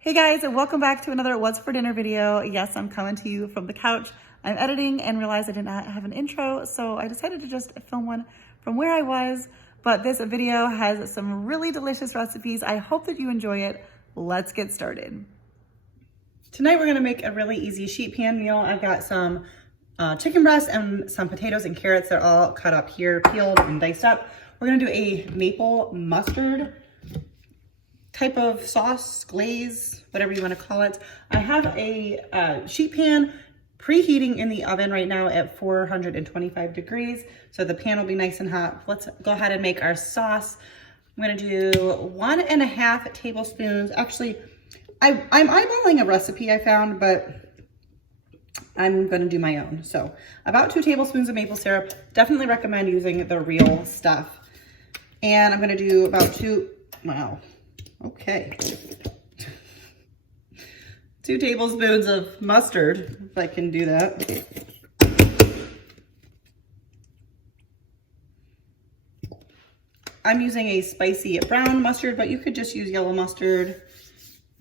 Hey guys, and welcome back to another What's for Dinner video. Yes, I'm coming to you from the couch. I'm editing and realized I did not have an intro, so I decided to just film one from where I was. But this video has some really delicious recipes. I hope that you enjoy it. Let's get started. Tonight we're gonna make a really easy sheet pan meal. I've got some chicken breast and some potatoes and carrots. They're all cut up here, peeled and diced up. We're gonna do a maple mustard type of sauce, glaze, whatever you want to call it. I have a sheet pan preheating in the oven right now at 425 degrees. So the pan will be nice and hot. Let's go ahead and make our sauce. I'm going to do 1.5 tablespoons. Actually, I'm eyeballing a recipe I found, but I'm going to do my own. So about 2 tablespoons of maple syrup. Definitely recommend using the real stuff. And I'm going to do about 2 tablespoons of mustard, if I can do that. I'm using a spicy brown mustard, but you could just use yellow mustard.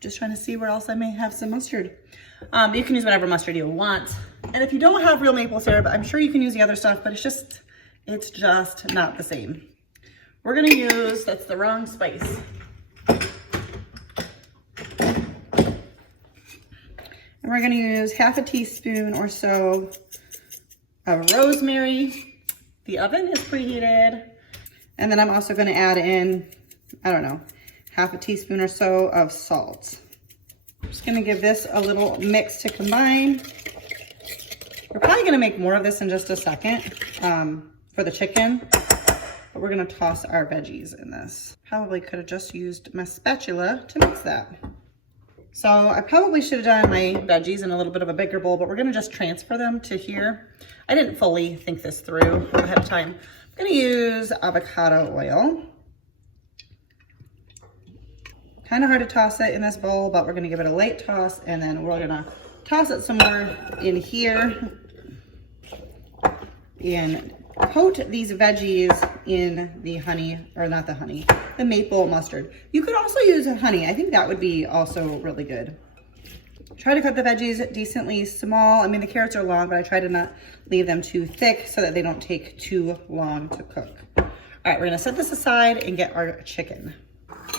Just trying to see where else I may have some mustard. You can use whatever mustard you want. And if you don't have real maple syrup, I'm sure you can use the other stuff, but it's just not the same. We're gonna use, that's the wrong spice. And we're gonna use half a teaspoon or so of rosemary. The oven is preheated. And then I'm also gonna add in, half a teaspoon or so of salt. I'm just gonna give this a little mix to combine. We're probably gonna make more of this in just a second for the chicken, but we're gonna toss our veggies in this. Probably could have just used my spatula to mix that. So I probably should have done my veggies in a little bit of a bigger bowl, but we're gonna just transfer them to here. I didn't fully think this through ahead of time. I'm gonna use avocado oil. Kind of hard to toss it in this bowl, but we're gonna give it a light toss, and then we're gonna toss it some more in here and coat these veggies in the the maple mustard. You could also use honey. I think that would be also really good. Try to cut the veggies decently small. I mean, the carrots are long, but I try to not leave them too thick so that they don't take too long to cook. All right, we're gonna set this aside and get our chicken.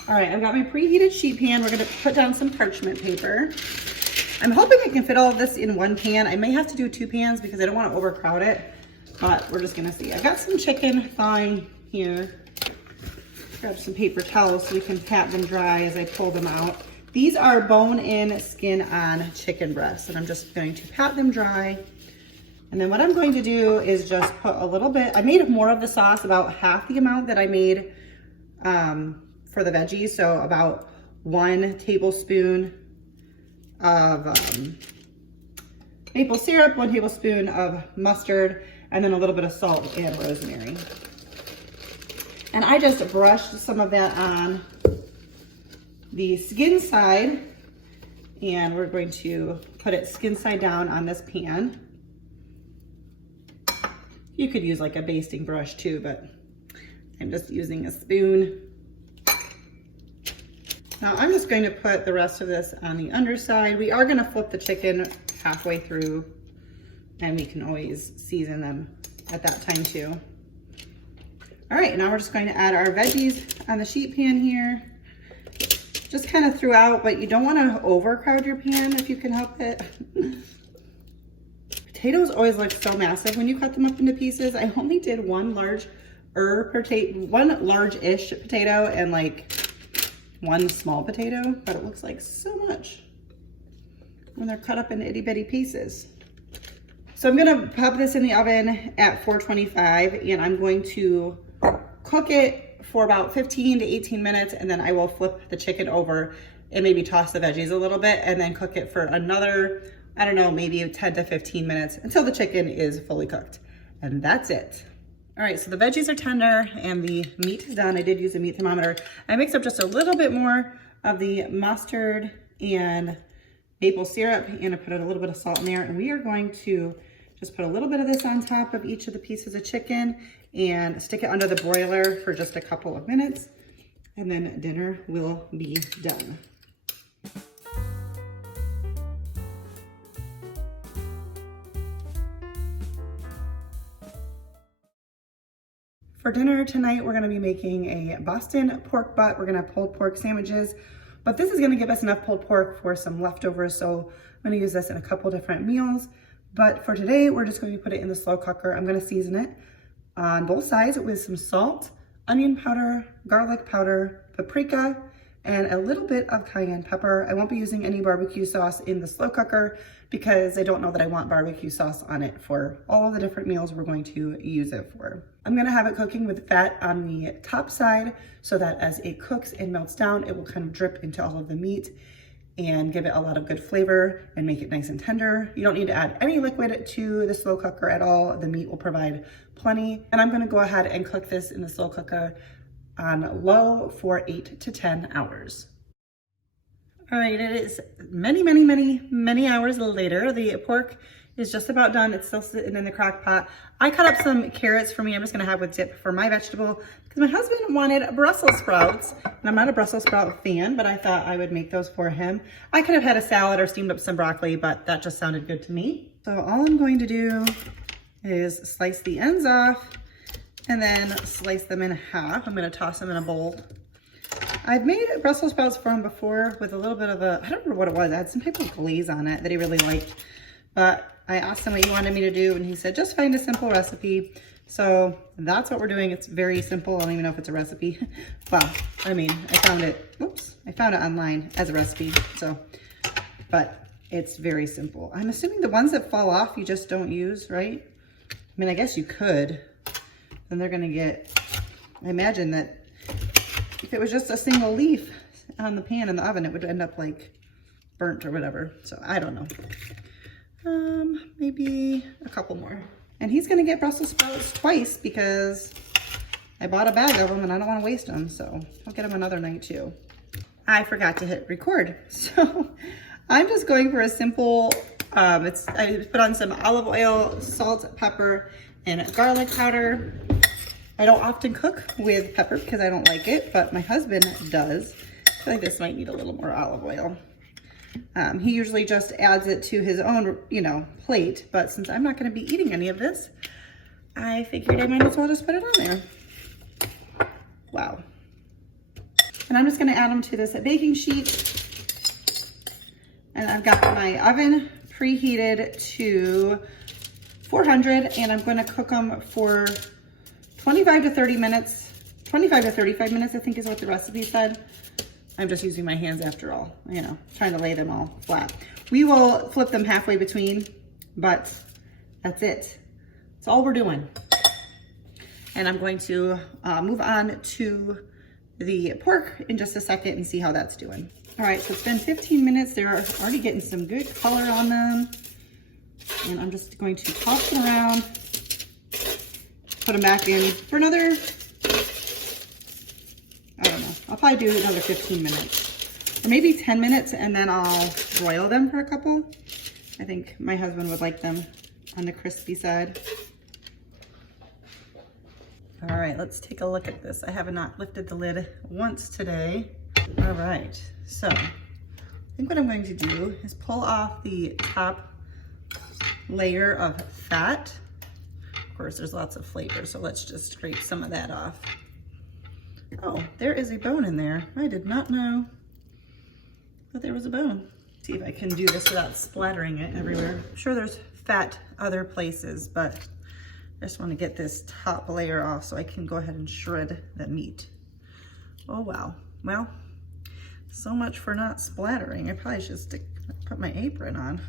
All right, I've got my preheated sheet pan. We're gonna put down some parchment paper. I'm hoping I can fit all of this in one pan. I may have to do 2 pans because I don't wanna overcrowd it, but we're just gonna see. I got some chicken thawing here. Grab some paper towels so we can pat them dry as I pull them out. These are bone-in, skin-on chicken breasts, and I'm just going to pat them dry. And then what I'm going to do is just put a little bit, I made more of the sauce, about half the amount that I made for the veggies. So about 1 tablespoon of maple syrup, 1 tablespoon of mustard, and then a little bit of salt and rosemary. And I just brushed some of that on the skin side, and we're going to put it skin side down on this pan. You could use like a basting brush too, but I'm just using a spoon. Now I'm just going to put the rest of this on the underside. We are going to flip the chicken halfway through, and we can always season them at that time too. All right, now we're just going to add our veggies on the sheet pan here. Just kind of throughout, but you don't want to overcrowd your pan if you can help it. Potatoes always look so massive when you cut them up into pieces. I only did one large-ish potato and like 1 small potato, but it looks like so much when they're cut up in itty bitty pieces. So I'm gonna pop this in the oven at 425, and I'm going to cook it for about 15 to 18 minutes, and then I will flip the chicken over and maybe toss the veggies a little bit, and then cook it for another, maybe 10 to 15 minutes until the chicken is fully cooked. And that's it. All right, so the veggies are tender and the meat is done. I did use a meat thermometer. I mixed up just a little bit more of the mustard and maple syrup, and I put a little bit of salt in there, and we are going to just put a little bit of this on top of each of the pieces of chicken and stick it under the broiler for just a couple of minutes, and then dinner will be done. For dinner tonight, we're gonna be making a Boston pork butt. We're gonna have pulled pork sandwiches, but this is gonna give us enough pulled pork for some leftovers, so I'm gonna use this in a couple different meals. But for today, we're just going to put it in the slow cooker. I'm gonna season it on both sides with some salt, onion powder, garlic powder, paprika, and a little bit of cayenne pepper. I won't be using any barbecue sauce in the slow cooker because I don't know that I want barbecue sauce on it for all the different meals we're going to use it for. I'm gonna have it cooking with fat on the top side so that as it cooks and melts down, it will kind of drip into all of the meat and give it a lot of good flavor and make it nice and tender. You don't need to add any liquid to the slow cooker at all. The meat will provide plenty. And I'm gonna go ahead and cook this in the slow cooker on low for 8 to 10 hours. All right, it is many hours later. The pork is just about done. It's still sitting in the crock pot. I cut up some carrots for me. I'm just gonna have with dip for my vegetable because my husband wanted Brussels sprouts. And I'm not a Brussels sprout fan, but I thought I would make those for him. I could have had a salad or steamed up some broccoli, but that just sounded good to me. So all I'm going to do is slice the ends off and then slice them in half. I'm gonna toss them in a bowl. I've made Brussels sprouts for him before with a little bit of a, I don't remember what it was. I had some type of glaze on it that he really liked. But I asked him what he wanted me to do and he said, just find a simple recipe. So that's what we're doing. It's very simple. I don't even know if it's a recipe. Well, I mean, I found it online as a recipe. So, but it's very simple. I'm assuming the ones that fall off, you just don't use, right? I mean, I guess you could. Then they're gonna get, I imagine that if it was just a single leaf on the pan in the oven, it would end up like burnt or whatever. So I don't know. Maybe a couple more. And he's gonna get Brussels sprouts twice because I bought a bag of them and I don't wanna waste them. So I'll get them another night too. I forgot to hit record. So I'm just going for a simple, I put on some olive oil, salt, pepper, and garlic powder. I don't often cook with pepper because I don't like it, but my husband does. I feel like this might need a little more olive oil. He usually just adds it to his own, plate, but since I'm not gonna be eating any of this, I figured I might as well just put it on there. Wow. And I'm just gonna add them to this baking sheet. And I've got my oven preheated to 400 and I'm gonna cook them for 25 to 30 minutes, 25 to 35 minutes, I think is what the recipe said. I'm just using my hands after all, trying to lay them all flat. We will flip them halfway between, but that's it. That's all we're doing. And I'm going to move on to the pork in just a second and see how that's doing. All right, so it's been 15 minutes. They're already getting some good color on them. And I'm just going to toss them around, put them back in for another, I don't know, I'll probably do another 15 minutes or maybe 10 minutes and then I'll broil them for a couple. I think my husband would like them on the crispy side. All right, let's take a look at this. I have not lifted the lid once today. All right, so I think what I'm going to do is pull off the top layer of fat. Of course, there's lots of flavor, so let's just scrape some of that off. Oh, there is a bone in there. I did not know that there was a bone. See if I can do this without splattering it everywhere. I'm sure there's fat other places, but I just want to get this top layer off so I can go ahead and shred the meat. Oh, wow. Well, so much for not splattering. I probably should put my apron on.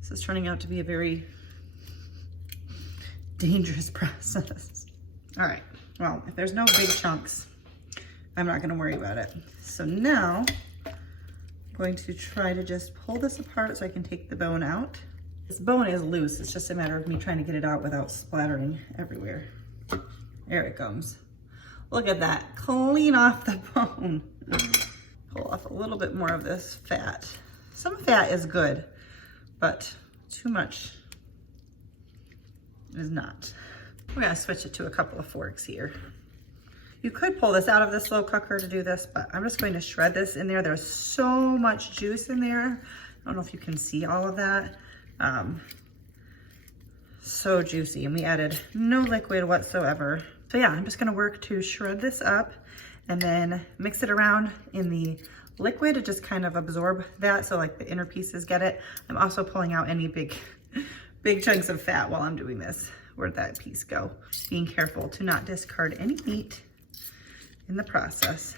This is turning out to be a very dangerous process. All right, well, if there's no big chunks, I'm not gonna worry about it. So now, I'm going to try to just pull this apart so I can take the bone out. This bone is loose. It's just a matter of me trying to get it out without splattering everywhere. There it comes. Look at that, clean off the bone. Pull off a little bit more of this fat. Some fat is good, but too much is not. We're gonna switch it to a couple of forks here. You could pull this out of the slow cooker to do this, but I'm just going to shred this in there. There's so much juice in there. I don't know if you can see all of that. So juicy, and we added no liquid whatsoever. So yeah, I'm just gonna work to shred this up and then mix it around in the liquid to just kind of absorb that so like the inner pieces get it. I'm also pulling out any big chunks of fat while I'm doing this. Where'd that piece go? Being careful to not discard any meat in the process.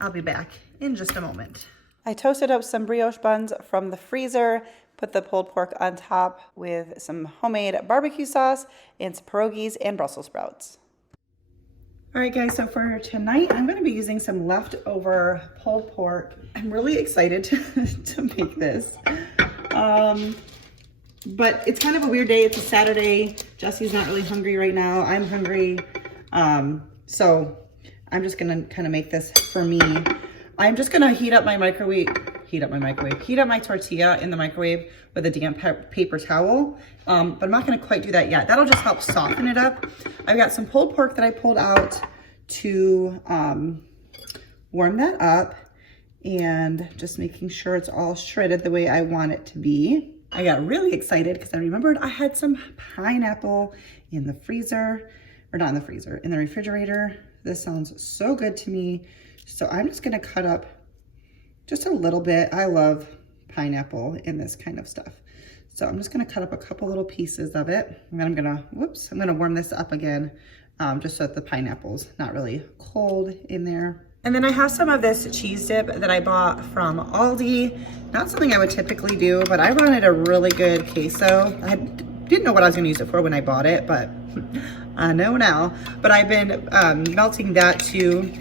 I'll be back in just a moment. I toasted up some brioche buns from the freezer, put the pulled pork on top with some homemade barbecue sauce and some pierogies and Brussels sprouts. All right guys, so for tonight, I'm gonna be using some leftover pulled pork. I'm really excited to make this. But it's kind of a weird day. It's a Saturday. Jesse's not really hungry right now. I'm hungry. So I'm just gonna kind of make this for me. I'm just gonna heat up my tortilla in the microwave with a damp paper towel. But I'm not gonna quite do that yet. That'll just help soften it up. I've got some pulled pork that I pulled out to warm that up and just making sure it's all shredded the way I want it to be. I got really excited because I remembered I had some pineapple in the freezer, or not in the freezer, in the refrigerator. This sounds so good to me. So I'm just gonna cut up just a little bit. I love pineapple in this kind of stuff. So I'm just gonna cut up a couple little pieces of it. And then I'm gonna warm this up again, just so that the pineapple's not really cold in there. And then I have some of this cheese dip that I bought from Aldi. Not something I would typically do, but I wanted a really good queso. I didn't know what I was gonna use it for when I bought it, but I know now. But I've been melting that too.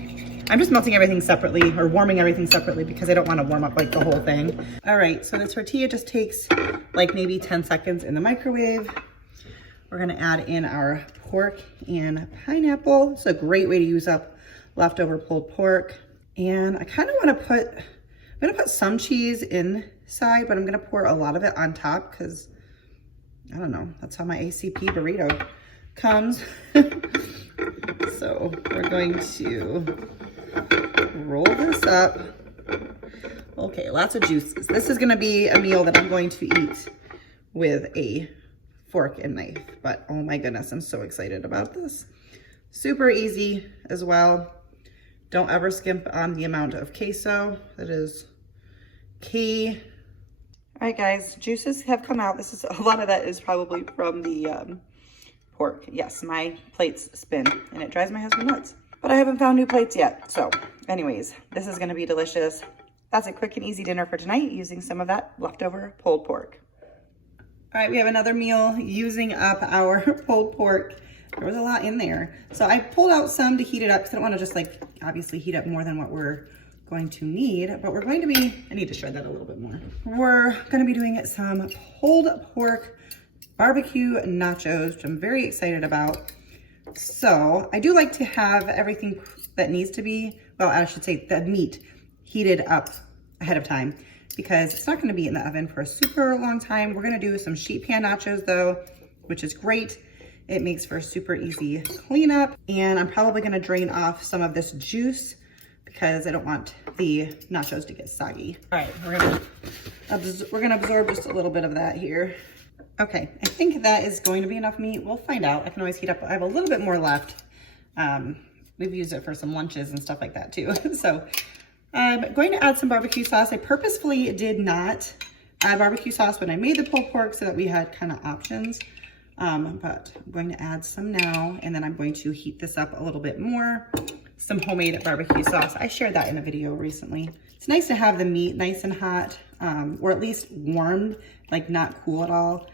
I'm just melting everything separately or warming everything separately because I don't want to warm up like the whole thing. All right, so the tortilla just takes like maybe 10 seconds in the microwave. We're gonna add in our pork and pineapple. It's a great way to use up leftover pulled pork. And I kind of want to I'm gonna put some cheese inside, but I'm gonna pour a lot of it on top because I don't know, that's how my ACP burrito comes. So we're going to roll this up. Okay, lots of juices. This is gonna be a meal that I'm going to eat with a fork and knife, but oh my goodness, I'm so excited about this. Super easy as well. Don't ever skimp on the amount of queso. That is key. All right guys, juices have come out. This is, a lot of that is probably from the pork. Yes, my plates spin and it drives my husband nuts, but I haven't found new plates yet. So anyways, this is gonna be delicious. That's a quick and easy dinner for tonight using some of that leftover pulled pork. All right, we have another meal using up our pulled pork. There was a lot in there. So I pulled out some to heat it up because I don't want to just like obviously heat up more than what we're going to need, but we're going to be, I need to shred that a little bit more. We're going to be doing some pulled pork barbecue nachos, which I'm very excited about. So I do like to have everything that needs to be, well, I should say the meat heated up ahead of time because it's not going to be in the oven for a super long time. We're going to do some sheet pan nachos though, which is great. It makes for a super easy cleanup, and I'm probably gonna drain off some of this juice because I don't want the nachos to get soggy. All right, we're gonna absorb just a little bit of that here. Okay, I think that is going to be enough meat. We'll find out. I can always heat up. I have a little bit more left. We've used it for some lunches and stuff like that too. So I'm going to add some barbecue sauce. I purposefully did not add barbecue sauce when I made the pulled pork so that we had kind of options. But I'm going to add some now, and then I'm going to heat this up a little bit more. Some homemade barbecue sauce. I shared that in a video recently. It's nice to have the meat nice and hot, or at least warmed, like not cool at all,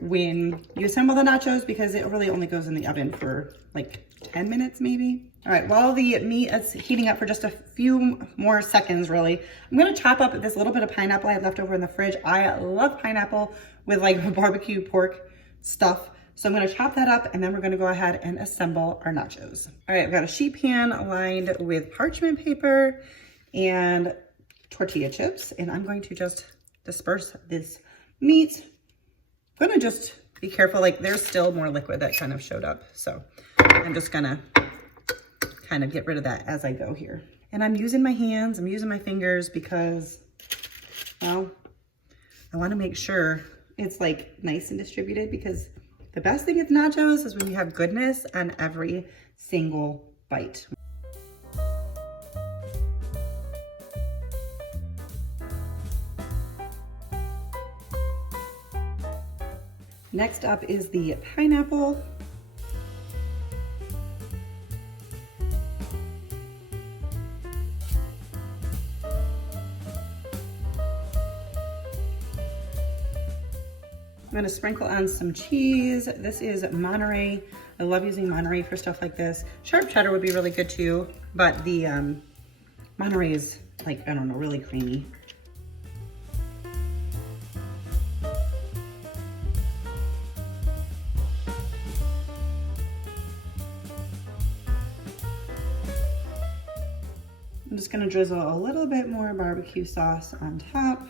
when you assemble the nachos, because it really only goes in the oven for like 10 minutes maybe. All right, while the meat is heating up for just a few more seconds, really, I'm gonna chop up this little bit of pineapple I have left over in the fridge. I love pineapple with like barbecue pork stuff. So I'm gonna chop that up and then we're gonna go ahead and assemble our nachos. All right, I've got a sheet pan lined with parchment paper and tortilla chips, and I'm going to just disperse this meat. I'm gonna just be careful, like there's still more liquid that kind of showed up. So I'm just gonna kind of get rid of that as I go here. And I'm using my hands, I'm using my fingers because, well, I wanna make sure it's like nice and distributed because The best thing with nachos is when you have goodness on every single bite. Next up is the pineapple. I'm gonna sprinkle on some cheese. This is Monterey. I love using Monterey for stuff like this. Sharp cheddar would be really good too, but the Monterey is like, I don't know, really creamy. I'm just gonna drizzle a little bit more barbecue sauce on top.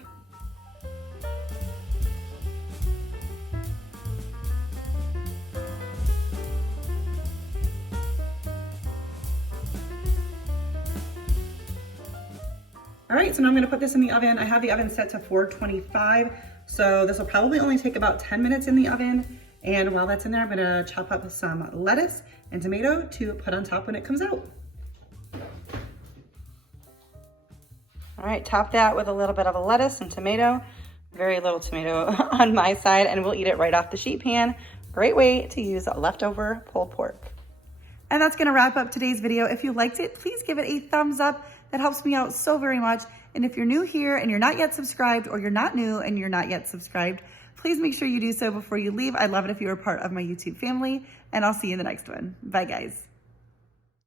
All right, so now I'm gonna put this in the oven. I have the oven set to 425, so this will probably only take about 10 minutes in the oven. And while that's in there, I'm gonna chop up some lettuce and tomato to put on top when it comes out. All right, top that with a little bit of a lettuce and tomato. Very little tomato on my side, and we'll eat it right off the sheet pan. Great way to use leftover pulled pork. And that's gonna wrap up today's video. If you liked it, please give it a thumbs up. That helps me out so very much. And if you're new here and you're not yet subscribed, or you're not new and you're not yet subscribed, please make sure you do so before you leave. I'd love it if you were part of my YouTube family, and I'll see you in the next one. Bye guys.